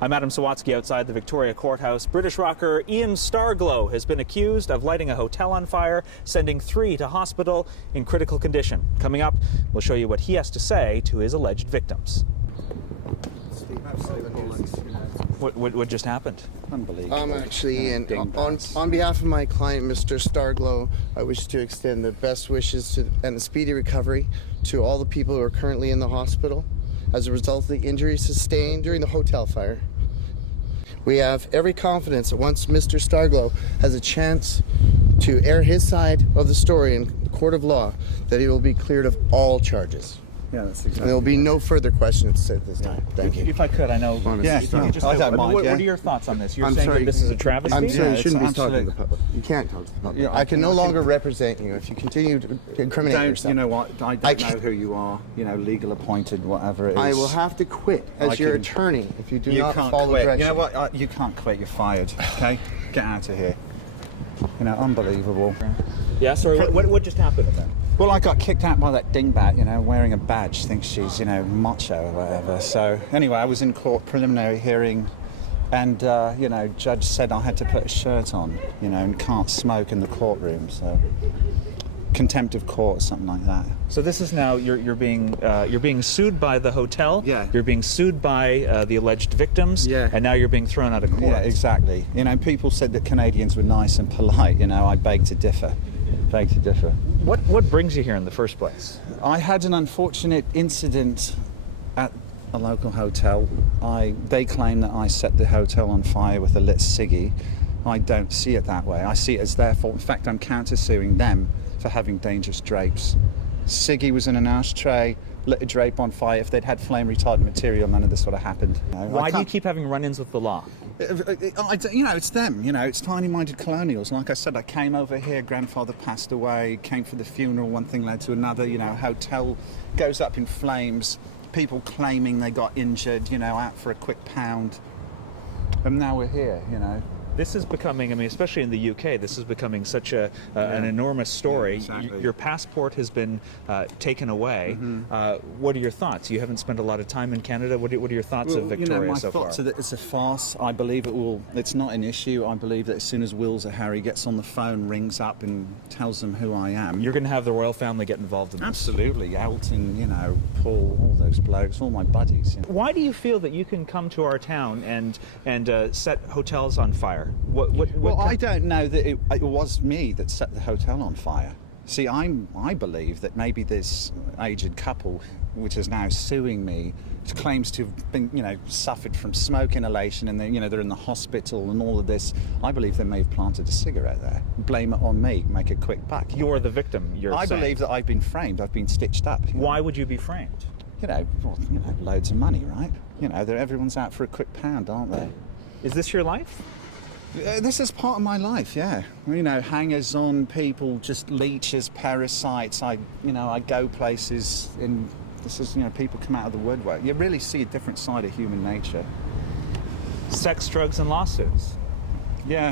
I'm Adam Sawatsky outside the Victoria Courthouse. British rocker Ian Starglow has been accused of lighting a hotel on fire, sending 3 to hospital in critical condition. Coming up, we'll show you what he has to say to his alleged victims. What just happened? Unbelievable. Actually, and on behalf of my client, Mr. Starglow, I wish to extend the best wishes and a speedy recovery to all the people who are currently in the hospital as a result of the injuries sustained during the hotel fire. We have every confidence that once Mr. Starglow has a chance to air his side of the story in the court of law, that he will be cleared of all charges. Yeah, that's exactly. And there will be no further questions at this time. Thank you. If I could, I know. Yeah, I don't mind. What are your thoughts on this? You're I'm saying sorry. that this is a travesty? I'm sorry, you shouldn't be it's talking to absolute- the public. You can't talk to the public. Yeah, I can no longer represent you if you continue to incriminate yourself. You know what? I don't know who you are. You know, legal appointed, whatever it is. I will have to quit as your attorney if you do You not can't follow quit. direction. You know what? You can't quit. You're fired. Okay, get out of here. You know, unbelievable. Yeah, sorry, what just happened then? Well, I got kicked out by that dingbat, you know, wearing a badge, thinks she's, you know, macho or whatever. So, anyway, I was in court preliminary hearing, and, you know, judge said I had to put a shirt on, you know, and can't smoke in the courtroom, so contempt of court, something like that. So this is now you're being sued by the hotel. Yeah. You're being sued by the alleged victims. Yeah. And now you're being thrown out of court. Yeah, exactly. You know, people said that Canadians were nice and polite, you know, I beg to differ. Beg to differ. What brings you here in the first place? I had an unfortunate incident at a local hotel. They claim that I set the hotel on fire with a lit ciggy. I don't see it that way. I see it as their fault. In fact, I'm countersuing them for having dangerous drapes. Ciggy was in an ashtray, lit a drape on fire. If they'd had flame retardant material, none of this would have happened. Why do you keep having run-ins with the law? You know, it's them, you know, it's tiny-minded colonials. Like I said, I came over here, grandfather passed away, came for the funeral, one thing led to another, you know, hotel goes up in flames, people claiming they got injured, you know, out for a quick pound. And now we're here, you know. This is becoming, I mean, especially in the UK, this is becoming such an enormous story. Yeah, exactly. Your passport has been taken away. What are your thoughts? You haven't spent a lot of time in Canada. What are your thoughts of Victoria you know, my so far? thoughts are that it's a farce. I believe it's not an issue. I believe that as soon as Wills or Harry gets on the phone, rings up and tells them who I am. You're going to have the royal family get involved in this. Absolutely. Elton, you know, Paul, all those blokes, all my buddies. You know. Why do you feel that you can come to our town and set hotels on fire? What I don't know that it was me that set the hotel on fire. See, I believe that maybe this aged couple, which is now suing me, claims to have been, you know, suffered from smoke inhalation, and they're in the hospital and all of this. I believe they may have planted a cigarette there. Blame it on me. Make a quick buck. You're the victim. I believe that I've been framed. I've been stitched up. Why would you be framed? You know, loads of money, right? You know, everyone's out for a quick pound, aren't they? Is this your life? This is part of my life, yeah. You know, hangers on, people, just leeches, parasites. I go places and this is, you know, people come out of the woodwork. You really see a different side of human nature. Sex, drugs, and lawsuits. Yeah,